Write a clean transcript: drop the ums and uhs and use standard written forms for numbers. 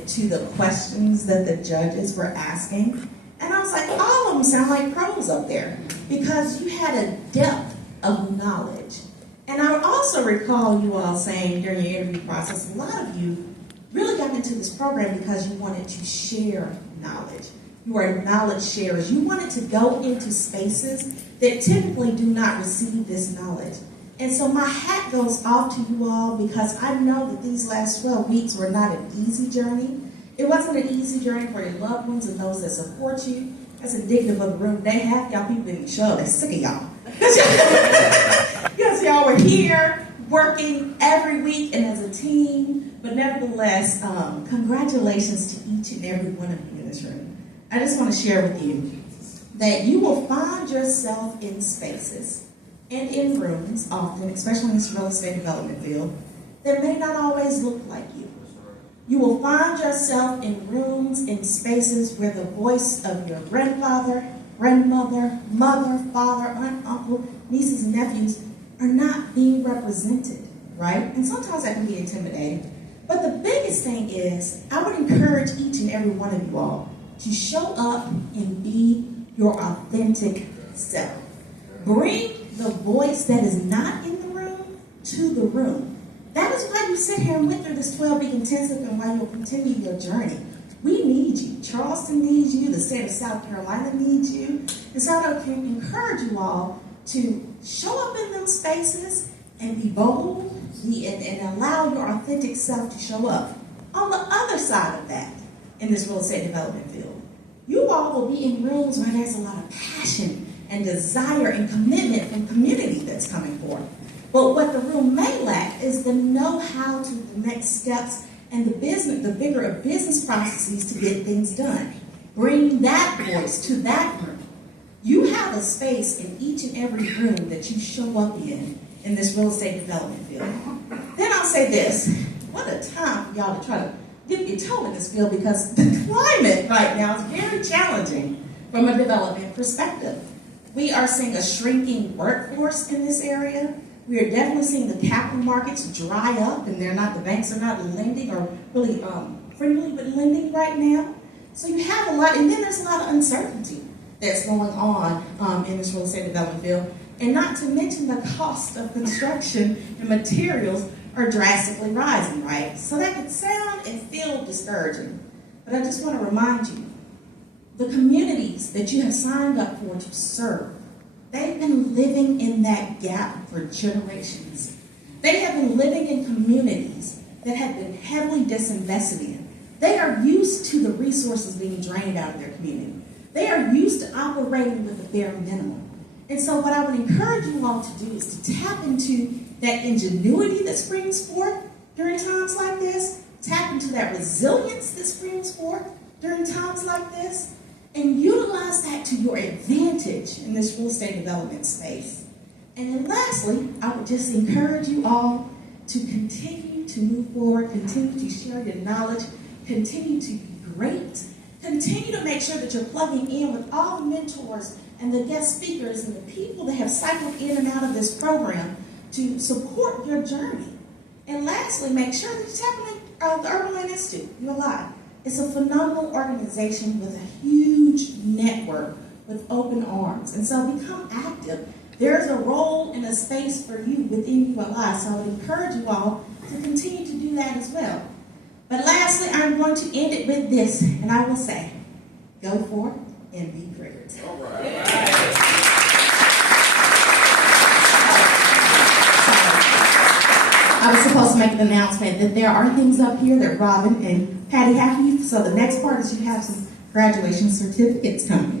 responded to the questions that the judges were asking. And I was like, all of them sound like pros up there because you had a depth of knowledge. And I also recall you all saying during your interview process, a lot of you really got into this program because you wanted to share knowledge. You are knowledge sharers. You wanted to go into spaces that typically do not receive this knowledge. And so my hat goes off to you all because I know that these last 12 weeks were not an easy journey. It wasn't an easy journey for your loved ones and those that support you. That's indicative of the room. They have y'all people in the show. They're sick of y'all. Because y'all were here working every week and as a team. But nevertheless, congratulations to each and every one of you in this room. I just want to share with you that you will find yourself in spaces and in rooms often, especially in this real estate development field, that may not always look like you. You will find yourself in rooms, in spaces where the voice of your grandfather, grandmother, mother, father, aunt, uncle, nieces, and nephews are not being represented, right? And sometimes that can be intimidating. But the biggest thing is, I would encourage each and every one of you all to show up and be your authentic self. Bring the voice that is not in the room to the room. That is why you sit here and went through this 12-week intensive and why you'll continue your journey. We need you. Charleston needs you. The state of South Carolina needs you. And so I can encourage you all to show up in those spaces and be bold and allow your authentic self to show up. On the other side of that, in this real estate development field, you all will be in rooms where there's a lot of passion and desire and commitment from community that's coming forth. But what the room may lack is the know-how to the next steps and the vigor of business processes to get things done. Bring that voice to that room. You have a space in each and every room that you show up in this real estate development field. Then I'll say this, what a time for y'all to try to dip your toe in this field because the climate right now is very challenging from a development perspective. We are seeing a shrinking workforce in this area. We are definitely seeing the capital markets dry up, and the banks are not lending or really friendly with lending right now. So you have a lot, and then there's a lot of uncertainty that's going on in this real estate development field. And not to mention the cost of construction and materials are drastically rising, right? So that could sound and feel discouraging. But I just want to remind you, the communities that you have signed up for to serve, they've been living in that gap for generations. They have been living in communities that have been heavily disinvested in. They are used to the resources being drained out of their community. They are used to operating with the bare minimum. And so what I would encourage you all to do is to tap into that ingenuity that springs forth during times like this, tap into that resilience that springs forth during times like this, and utilize that to your advantage in this real estate development space. And then lastly, I would just encourage you all to continue to move forward, continue to share your knowledge, continue to be great, continue to make sure that you're plugging in with all the mentors and the guest speakers and the people that have cycled in and out of this program to support your journey. And lastly, make sure that you're tapping the Urban Land Institute, ULI. It's a phenomenal organization with a huge network with open arms. And so become active. There's a role and a space for you within ULI. So I would encourage you all to continue to do that as well. But lastly, I'm going to end it with this, and I will say, go forth and be great. All right. I was supposed to make an announcement that there are things up here that Robin and Patty have for you. So the next part is you have some graduation certificates coming.